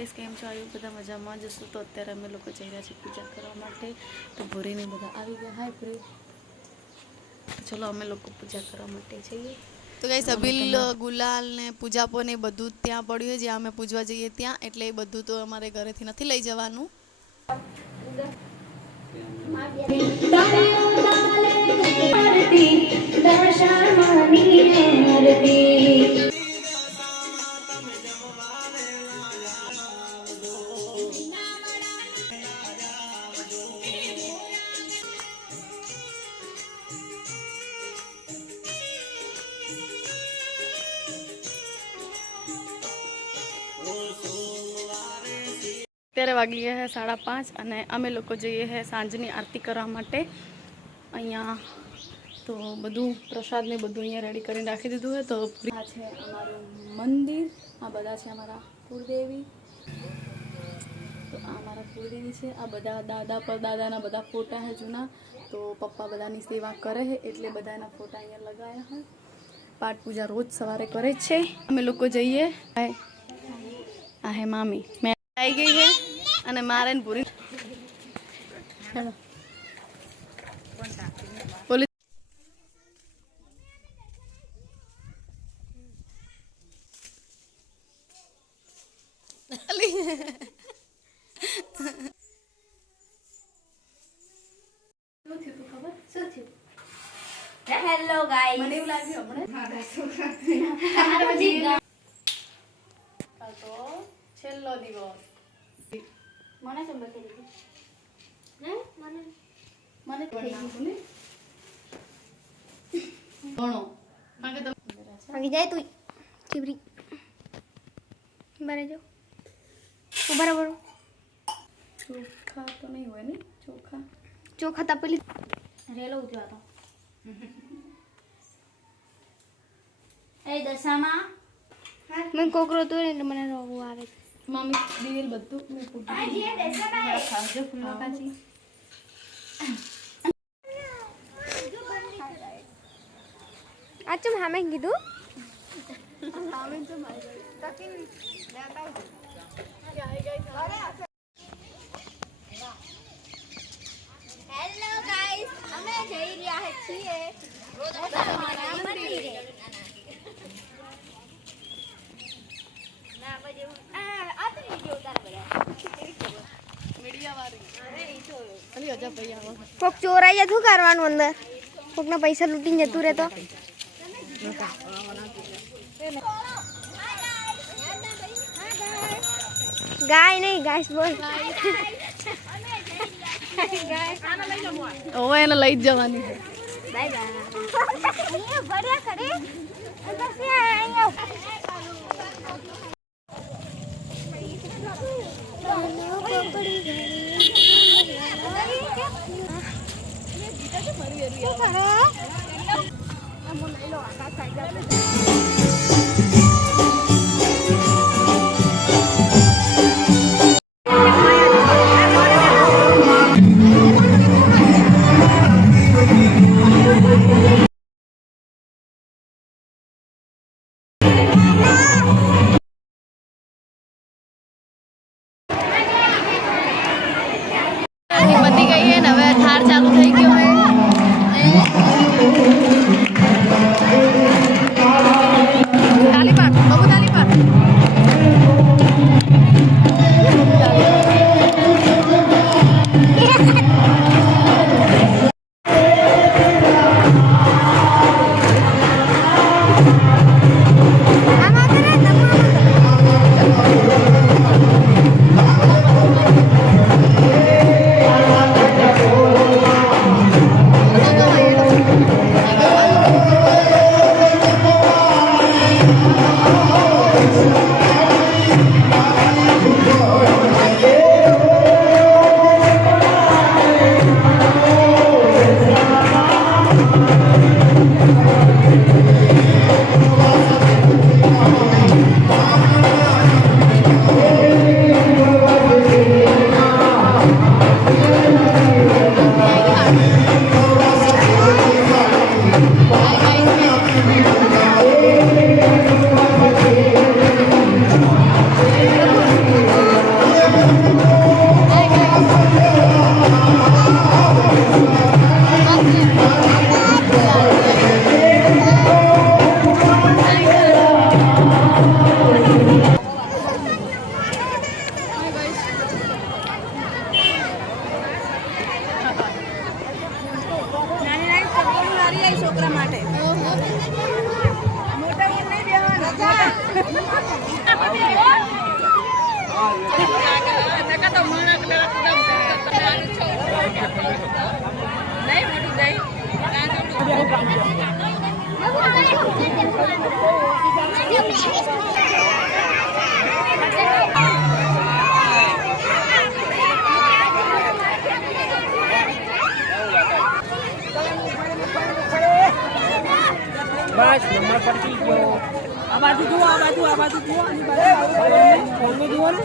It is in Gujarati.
गाइस केम छो आयु बधा मजामां जसो तो अत्यारे अमे लोको जई रह्या छे पूजा करवा माटे तो भूरीने बधा आवी गया हाय भूरी चलो अमे लोको पूजा करवा माटे जईए तो गाइस अबील गुलाल ने पूजापो ने बधुं त्यां पड्युं जे अमे पूजवा जईए त्यां एटले ए बधुं तो अमारे घरेथी नथी लई जवानुं અત્યારે વાગી ગયા છે 5:30 અને અમે લોકો જઈએ છે સાંજની આરતી કરવા માટે અહીંયા તો બધું પ્રસાદ ને બધું અહીંયા રેડી કરીને રાખી દીધું છે તો આ છે અમારું મંદિર આ બધા છે અમારા કુળદેવી તો આ અમારા કુળદેવી છે આ બધા દાદા પરદાદાના બધા ફોટા છે જૂના તો પપ્પા બધાની સેવા કરે છે એટલે બધાના ફોટા અહીંયા લગાવ્યા છે પાઠ પૂજા રોજ સવારે કરે છે અમે લોકો જઈએ આ હે મામી મેં आई गई है અને મારે ને પૂરી હેલો પોલીસ हेलो गाइस મને એવું લાગ્યું હમણે કાલ તો છેલ્લો દિવસ મને શું બતાવી હે મને મને ભણાવને ભણો માંગે તો માંગી જાય તું ચીબરી બારે જો બરાબર ચોખા તો નહીં હોય ને ચોખા તપેલી રેલો ઉઠ્યો હતો એ દશામાં મને કોકરો તો ને મને રોવું આવે મમ્મી દિવેલ બધું મેં પૂછ્યું આ જે દશામાં ખાવજો ફૂલો કાચી આ ચમ હામે કીધું હામે તો મારી તકીન લેતા આવ હેલો ગાઈસ અમે જઈ રહ્યા છીએ દશામાના મંદિરે ના બજે આ તો વિડિયો ઉતાર બરા મીડિયા વાળી અરે ઈ તો અલી અજા ભાઈ આવો કોક ચોરાઈ જાય શું કરવાનું અંદર કોકના પૈસા લૂટીને જતું રહે તો ગાય નહીં ગાઈસ બોલ ઓવે એને લઈ જ જવાની છે બાય બાય એ બડ્યા કરે અંદર સે અહીંયા બસ નંબર પડી ગયો. આ બાજુ જુઓ, આ બાજુ જુઓ, આની બાજુ જુઓ ને.